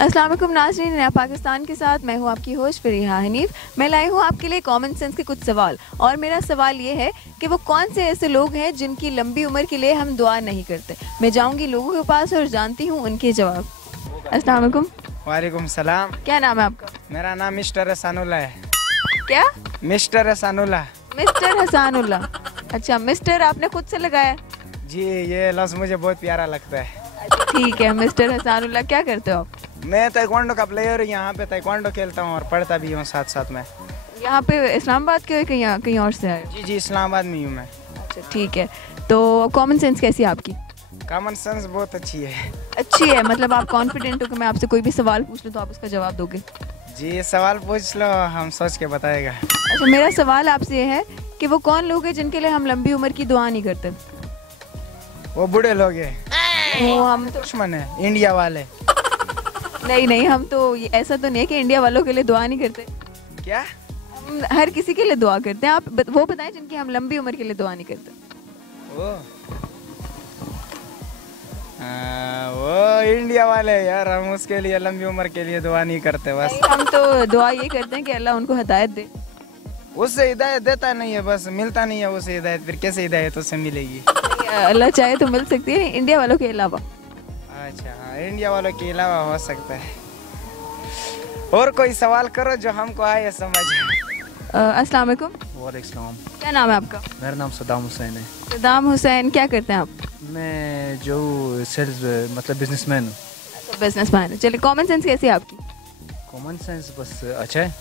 अस्सलाम वालेकुम नाज़रीन, नया पाकिस्तान के साथ मैं हूँ आपकी होस्ट फरीहा हनीफ। मैं लाई हूँ आपके लिए कॉमन सेंस के कुछ सवाल, और मेरा सवाल ये है कि वो कौन से ऐसे लोग हैं जिनकी लंबी उम्र के लिए हम दुआ नहीं करते। मैं जाऊँगी लोगों के पास और जानती हूँ उनके जवाब। अस्सलाम वालेकुम। वालेकुम सलाम। क्या नाम है आपका? मेरा नाम मिस्टर हसानुल्लाह है। क्या? मिस्टर हसानुल्लाह। मिस्टर हसानुल्लाह। अच्छा, मिस्टर आपने खुद से लगाया? जी, ये लफ्ज़ मुझे बहुत प्यारा लगता है। ठीक है, मिस्टर हसानुल्लाह, क्या करते हो आप? मैं ताइक्वांडो का प्लेयर, यहाँ पे ताइक्वांडो खेलता हूँ और पढ़ता भी हूँ साथ साथ में। यहाँ पे इस्लामाबाद के हो, कहीं और से आए हो? जी, इस्लामाबाद में हूँ मैं। अच्छा ठीक है, तो कॉमन सेंस कैसी है आपकी? कॉमन सेंस बहुत अच्छी है। अच्छी है, मतलब आप कॉन्फिडेंट हो कि मैं आपसे कोई भी सवाल पूछ लूँ तो आप उसका जवाब दोगे? जी, सवाल पूछ लो, हम सोच के बताएगा। अच्छा, मेरा सवाल आपसे ये है कि वो कौन लोग हैं जिनके लिए हम लंबी उम्र की दुआ नहीं करते? वो बूढ़े लोग हैं। वो हम तो दुश्मन है इंडिया वाले। नहीं, हम तो ऐसा तो नहीं है कि इंडिया वालों के लिए दुआ नहीं करते। क्या? हम हर किसी के लिए दुआ करते हैं। आप वो बताएं जिनकी हम लंबी उम्र के लिए दुआ नहीं करते। वो इंडिया वाले यार, हम उसके लिए लंबी उम्र के लिए दुआ नहीं करते बस। हम तो दुआ ये करते हैं कि अल्लाह उनको हिदायत दे। उससे हिदायत देता नहीं है, बस मिलता नहीं है उससे हिदायत, फिर कैसे हिदायत उससे मिलेगी? अल्लाह चाहे तो मिल सकती है, इंडिया वालों के अलावा। अच्छा हाँ, इंडिया वालों के अलावा हो सकता है। और कोई सवाल करो जो हमको आए समझ। अस्सलाम वालेकुम। वालेकुम। क्या नाम है आपका? मेरा नाम सद्दाम हुसैन है। सद्दाम हुसैन, क्या करते हैं आप? मैं जो सेल्स मतलब बिजनेसमैन हूँ। बिजनेसमैन। चलिए, कॉमन सेंस कैसी है आपकी? कॉमन सेंस बस अच्छा है।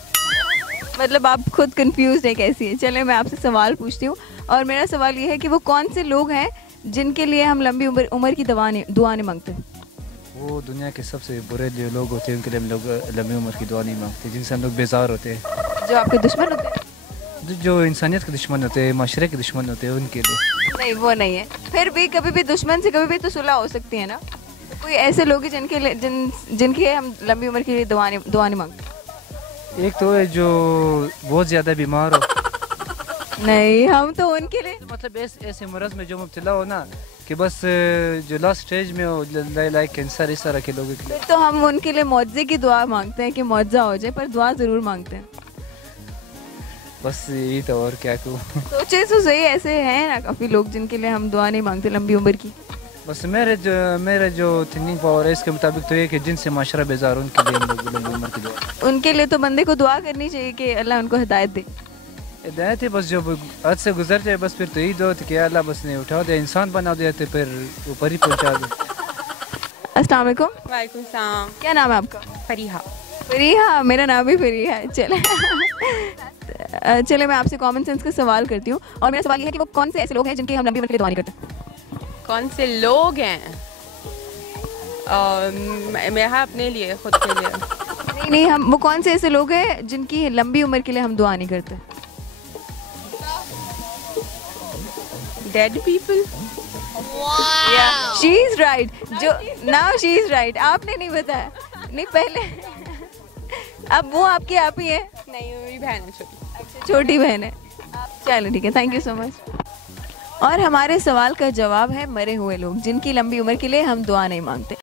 मतलब आप खुद कंफ्यूज है कैसी है? चले, मैं आपसे सवाल पूछती हूँ, और मेरा सवाल ये है कि वो कौन से लोग हैं जिनके लिए हम लंबी उम्र की दुआ नहीं मांगते? वो दुनिया के सबसे बुरे जो लोग होते हैं उनके लिए हम लोग लंबी उम्र की दुआ नहीं मांगते, जिनसे हम लोग बेजार होते हैं। जो आपके दुश्मन होते हैं? जो इंसानियत के दुश्मन होते हैं, माशरे के दुश्मन होते हैं, उनके लिए। नहीं, वो नहीं है। फिर भी कभी भी दुश्मन से कभी भी तो सुलह हो सकती है ना। तो कोई ऐसे लोग हैं जिनकी हम लंबी उम्र के लिए दुआ नहीं मांगते? एक तो है जो बहुत ज़्यादा बीमार हो। नहीं, हम तो उनके लिए मतलब ऐसे मरज में जो मुब्तला हो ना, कि बस जो लास्ट स्टेज में हो, लाइक कैंसर, इस तरह के लोगों के लिए। तो हम उनके लिए मुआवजे की दुआ मांगते हैं कि मुआवजा हो जाए, पर दुआ जरूर मांगते हैं। बस यही तो, और क्या कहूँ। सोचे तो सही, ऐसे हैं ना काफी लोग जिनके लिए हम दुआ नहीं मांगते लंबी उम्र की। बस मेरे जो थिंकिंग पावर है इसके मुताबिक तो ये कि जिनसे माशरा बेजार हो, उनके लिए हम लोग लंबी उम्र की दुआ। उनके लिए तो बंदे को दुआ करनी चाहिए कि अल्लाह उनको हिदायत दे। हिदायत है, बस जो हद से गुजर जाए बस फिर तो यही दो कि अल्लाह बस ने उठा दे, इंसान बना दे, तो फिर ऊपर ही पहुंचा दे। अस्सलाम वालेकुम। वालेकुम सलाम। क्या नाम है आपका? फरीहा। फरीहा, मेरा नाम भी फरीहा है। चले, मैं आपसे कॉमन सेंस का सवाल करती हूँ, और मेरा सवाल ये है कि वो कौन से ऐसे लोग हैं जिनकी हम लंबी उम्र के लिए दुआ नहीं करते? कौन से लोग हैं? मैं अपने लिए, खुद के लिए। नहीं, हम वो कौन से ऐसे लोग हैं जिनकी लंबी उम्र के लिए हम दुआ नहीं करते? Dead people. She is right. Now she is right. आपने नहीं बताया? नहीं, पहले अब वो आपकी आप ही है? नहीं, मेरी बहन है छोटी। छोटी बहन है। चलो ठीक है, थैंक यू सो मच। और हमारे सवाल का जवाब है मरे हुए लोग जिनकी लंबी उम्र के लिए हम दुआ नहीं मांगते।